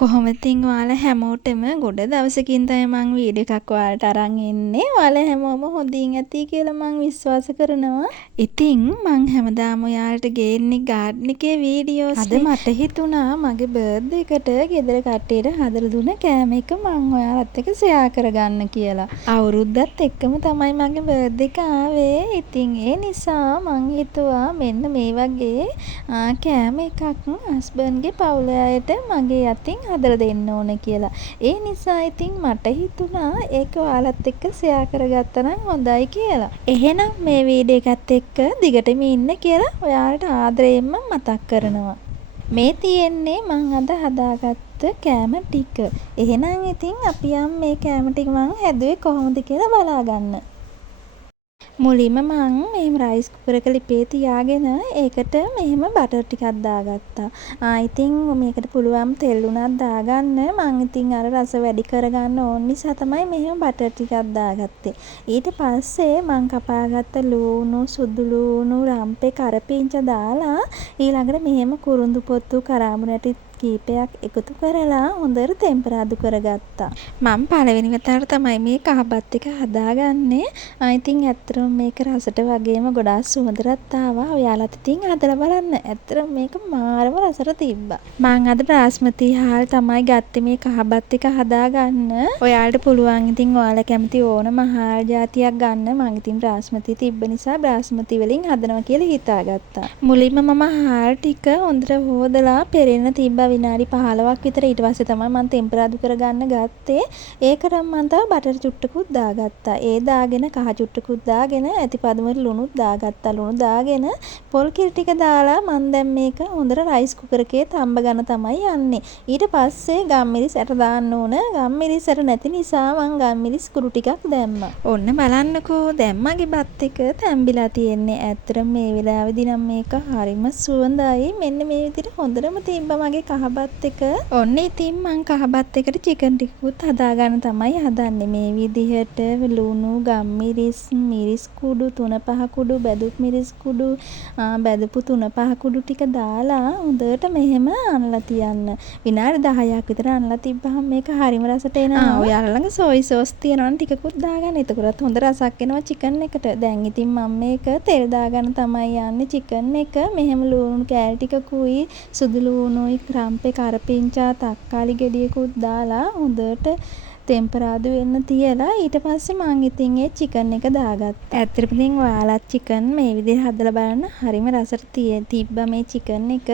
කොහොමද ඉතින් ඔයාලා හැමෝටම ගොඩ දවසකින් තමයි මම වීඩියෝ එකක් ඔයාලට අරන් එන්නේ. ඔයාලා හැමෝම හොඳින් ඇති කියලා මම විශ්වාස කරනවා. ඉතින් මම හැමදාම ඔයාලට ගේන්නේ ගාඩන් එකේ වීඩියෝස්. අද මට හිතුණා මගේ බර්ත්ඩේ එකට ගෙදර කට්ටියට හදලා දුන්න කෑම එක මම ඔයාලත් එක්ක ෂෙයා කරගන්න කියලා. අවුරුද්දත් එක්කම තමයි මගේ බර්ත්ඩේ එක ආවේ. ඉතින් ඒ නිසා මම හිතුවා මෙන්න මේ වගේ කෑම එකක් හස්බන්ඩ්ගේ පවුලේ අයට මගේ අතින් හදලා දෙන්න ඕන කියලා. ඒ නිසා ඉතින් මට හිතුණා ඒක ඔයාලත් එක්ක ෂෙයා කරගත්තා නම් හොඳයි කියලා. එහෙනම් මේ වීඩියෝ එකත් එක්ක දිගටම ඉන්න කියලා ඔයාලට ආදරයෙන්ම මතක් කරනවා. මේ තියෙන්නේ මම අද හදාගත්ත කෑම ටික. එහෙනම් ඉතින් අපි මේ කෑම ටික මම හැදුවේ කොහොමද කියලා බලා ගන්න. මුලින්ම මම මෙහෙම රයිස් කුකර් එක ලිපේ තියාගෙන ඒකට මෙහෙම බටර් ටිකක් දාගත්තා. ඉතින් මේකට පුළුවන් තෙල් උනත් දාගන්න. මම ඉතින් අර රස වැඩි කරගන්න ඕන නිසා තමයි මෙහෙම බටර් ටිකක් දාගත්තේ. ඊට පස්සේ මම කපාගත්ත ලුණු, සුදු ලුණු, රම්පේ, කරපිංච දාලා ඊළඟට මෙහෙම කුරුඳු පොත්තු, කරාඹු නැටි කීපයක් එකතු කරලා හොඳට ටෙම්පරාදු කරගත්තා. මම පළවෙනි වතාවට තමයි මේ කහපත් එක හදාගන්නේ. ඉතින් ඇත්තටම මේක රසට වගේම ගොඩාක් සුවඳට ආවා. ඔයාලත් ඉතින් හදලා බලන්න. ඇත්තටම මේක මාරම රසට තිබ්බා. මම අද බාස්මති හාල් තමයි ගත්තේ මේ කහපත් එක හදාගන්න. ඔයාලට පුළුවන් ඉතින් ඔයාලා කැමති ඕනම හාල් జాතියක් ගන්න. මම ඉතින් බාස්මති තිබ්බ නිසා බාස්මති වලින් හදනවා කියලා හිතාගත්තා. මුලින්ම මම හාල් ටික හොඳට හොදලා පෙරෙන්න තිබ්බා විනාඩි 15ක් විතර. ඊට පස්සේ තමයි මම ටෙම්පරාදු කරගන්න ගත්තේ. ඒකට මම තව බටර් චුට්ටකුත් දාගත්තා. ඒ දාගෙන කහ චුට්ටකුත් දාගෙන ඇතිපදමට ලුණුත් දාගත්තා. ලුණු දාගෙන පොල් කිරි ටික දාලා මම දැන් මේක හොඳට රයිස් කුකර් එකේ තම්බ ගන්න තමයි යන්නේ. ඊට පස්සේ ගම්මිරිස් ඇට දාන්න ඕන. ගම්මිරිස් ඇට නැති නිසා මම ගම්මිරිස් කුඩු ටිකක් දැම්මා. ඔන්න බලන්නකෝ දැන් මගේ බත් එක තැම්බිලා තියෙන්නේ. ඇත්තටම මේ වෙලාවේදී නම් මේක හරිම සුවඳයි. මෙන්න මේ විදිහට හොඳටම තිබ්බා මගේ කහබත් එක. ඔන්න ඉතින් මං කහබත් එකට චිකන් ටිකකුත් හදාගන්න තමයි හදන්නේ. මේ විදිහට ලුණු, ගම්මිරිස්, මිරිස් කුඩු 3-5 කුඩු, බැදුපු මිරිස් කුඩු, බැදපු 3-5 කුඩු ටික දාලා හොඳට මෙහෙම අනලා තියන්න. විනාඩි 10ක් විතර අනලා තිබ්බහම මේක හරිම රසට එනවා. ඔයාලා ළඟ සෝයි සෝස් තියෙනවා නම් ටිකකුත් දාගන්න. එතකොටත් හොඳ රසක් එනවා චිකන් එකට. දැන් ඉතින් මම මේක තෙල් දාගන්න තමයි යන්නේ චිකන් එක. මෙහෙම ලුණු කෑලි ටිකකුයි, සුදු ලුණුයි, රම්පේ, කරපිංචා, තක්කාලි ගෙඩියකුත් දාලා හොඳට ටෙම්පරාදු වෙන්න තියලා ඊට පස්සේ මම ඉතින් ඒ චිකන් එක දාගත්තා. ඇත්තටම ඉතින් ඔයාලත් චිකන් මේ විදිහට හදලා බලන්න. හරිම රසට තිබ්බා මේ චිකන් එක.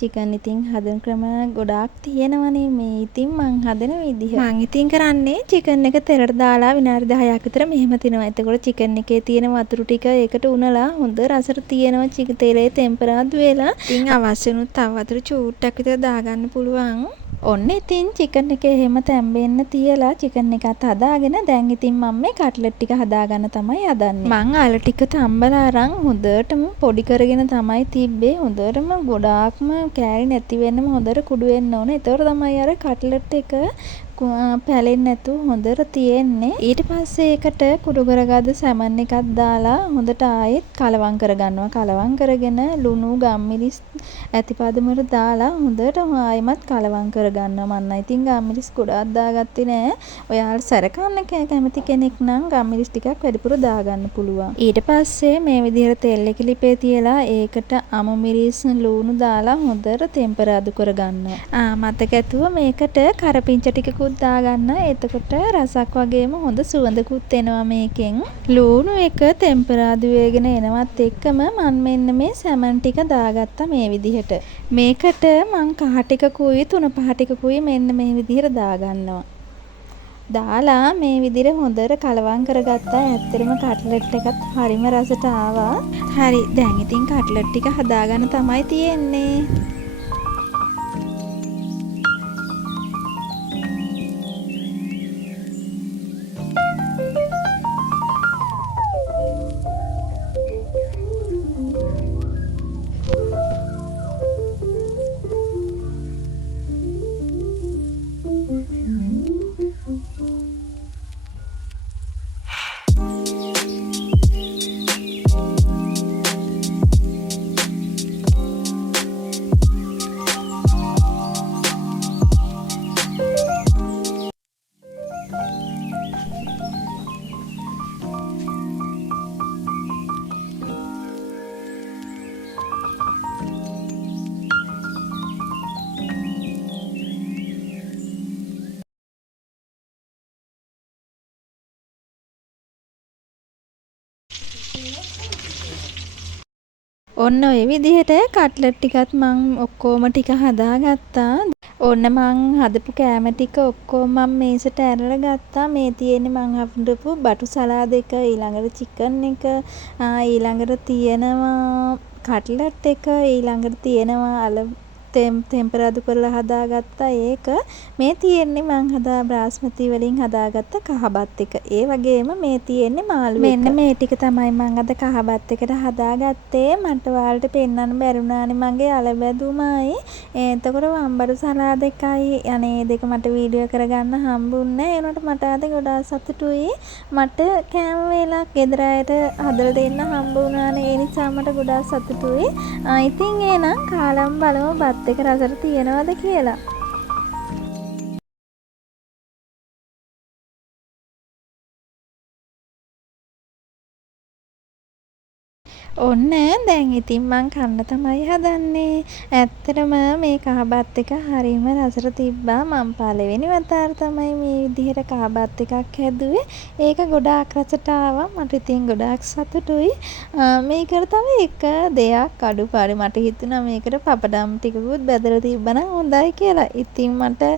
චිකන් ඉතින් හදන ක්‍රම ගොඩාක් තියෙනවනේ. මේ ඉතින් මං හදන විදිහ. මං ඉතින් කරන්නේ චිකන් එක තෙලට දාලා විනාඩි 10ක් විතර මෙහෙම තිනවා. එතකොට චිකන් එකේ තියෙන වතුරු ටික ඒකට උනලා හොඳ රසට තියෙනවා. චිකන් තෙලේ ටෙම්පරාදු වෙලා. ඉතින් අවශ්‍ය වුණොත් තව වතුර චූට්ටක් විතර දාගන්න පුළුවන්. ඔන්න ඉතින් චිකන් එක එහෙම තැම්බෙන්න තියලා චිකන් එකත් හදාගෙන දැන් ඉතින් මම මේ කට්ලට් ටික හදාගන්න තමයි හදන්නේ. මං අල ටික තම්බලා අරන් හොඳටම පොඩි කරගෙන තමයි තිබ්බේ. හොඳටම ගොඩාක්ම කෑලි නැති වෙන්නම හොඳට කුඩු වෙන්න ඕන. ඒතකොට තමයි අර කට්ලට් එක පැලෙන්නේ නැතුව හොඳට තියෙන්නේ. ඊට පස්සේ ඒකට කුඩු කරගත්ත සැමන් එකක් දාලා හොඳට ආයෙත් කලවම් කරගන්නවා. කලවම් කරගෙන ලුණු, ගම්මිරිස් ඇතිපදමට දාලා හොඳට ආයෙමත් කලවම් කරගන්නවා. මම ඉතින් ගම්මිරිස් ගොඩක් දාගත්තේ නෑ. ඔයාලා සැරකන්න කැමති කෙනෙක් නම් ගම්මිරිස් ටිකක් වැඩිපුර දාගන්න පුළුවන්. ඊට පස්සේ මේ විදිහට තෙල් එක ලිපේ තියලා ඒකට අමු මිරිස්, ලුණු දාලා හොඳට ටෙම්පරාදු කරගන්නවා. මතක ඇතුව මේකට කරපිංච ටිකකුත් දාගන්න. එතකොට රසක් වගේම හොඳ සුවඳකුත් එනවා මේකෙන්. ලුණු එක ටෙම්පරාදු වෙගෙන එනවත් එක්කම මම මෙන්න මේ සැමන් ටික දාගත්තා මේ විදිහට. මේකට මං කහ ටිකකුයි 3-5 ටිකකුයි මෙන්න මේ විදිහට දාගන්නවා. දාලා මේ විදිහට හොඳට කලවම් කරගත්තා. ඇත්තටම කට්ලට් එකත් හරිම රසට ආවා. හරි දැන් ඉතින් කට්ලට් ටික හදාගන්න තමයි තියෙන්නේ. ඔන්න ඔය විදිහට කට්ලට් ටිකත් මං ඔක්කොම ටික හදාගත්තා. ඔන්න මං හදපු කෑම ටික ඔක්කොම මං මේසට ඇරලා ගත්තා. මේ තියෙන්නේ මං හදපු බටු සලාද එක, ඊළඟට චිකන් එක, ඊළඟට තියෙනවා කට්ලට් එක, ඊළඟට තියෙනවා තෙම්පරාදු කරලා හදාගත්තා ඒක. මේ තියෙන්නේ මං බ්‍රාස්මති වලින් හදාගත්ත කහබත් එක. ඒ වගේම මේ තියෙන්නේ මාළු එක. මෙන්න මේ ටික තමයි මං අද කහබත් එකට හදාගත්තේ. මට ඔයාලට පෙන්නන්න බැරුණානේ මගේ අලබැදුමයි. එතකොට වම්බරු සලාද එකයි අනේ දෙක මට වීඩියෝ කරගන්න හම්බුන්නේ නැහැ. ඒ මට අද ගොඩාක් සතුටුයි. මට කෑම වේලක් ගෙදර අයට හදලා දෙන්න හම්බ වුණානේ. ඒ නිසා මට ගොඩාක් සතුටුයි. ඉතින් එහෙනම් කාලම් බලමු බත් එක රසට තියෙනවද කියලා. ඔන්න දැන් ඉතින් මං කන්න තමයි හදන්නේ. ඇත්තටම මේ කහබත් එක හරිම රසට තිබ්බා. මං පළවෙනි වතාවට තමයි මේ විදිහට කහබත් එකක් හැදුවේ. ඒක ගොඩාක් රසට ආවා. මට ඉතින් ගොඩාක් සතුටුයි. මේකට තව එක දෙයක් අඩුපාඩු මට හිතුණා මේකට පපඩම් ටිකකුත් බෙදලා තිබ්බනම් හොඳයි කියලා. ඉතින් මට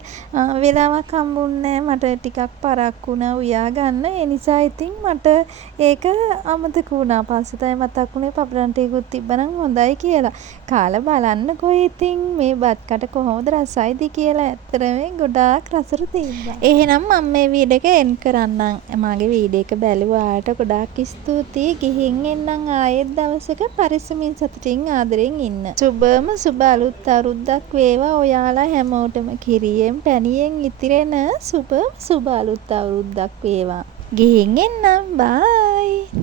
වෙලාවක් හම්බුන්නේ නැහැ. මට ටිකක් පරක්කු වුණා උයා ගන්න. ඒ නිසා ඉතින් මට ඒක අමතක වුණා. පස්සේ තමයි මතක් වුණේ පපඩම් ටිකකුත් තිබ්බනම් හොඳයි කියලා. කාලා බලන්නකෝ ඉතින් මේ බත් කට කොහොමද රසයිද කියලා. ඇත්තටම ගොඩාක් රසට තිබ්බා. එහෙනම් මම මේ වීඩියෝ එක එන්ඩ් කරන්නම්. මගේ වීඩියෝ එක බැලුවාට ගොඩාක් ස්තුතියි. ගිහින් එන්නම් ආයෙත් දවසක පරිස්සමින් සතුටින් ආදරෙන් ඉන්න. සුබම සුබ අලුත් අවුරුද්දක් වේවා ඔයාලා හැමෝටම. කිරියෙන් පැණියෙන් ඉතිරෙන සුබ අලුත් අවුරුද්දක් වේවා. ගිහින් එන්නම්. බයි.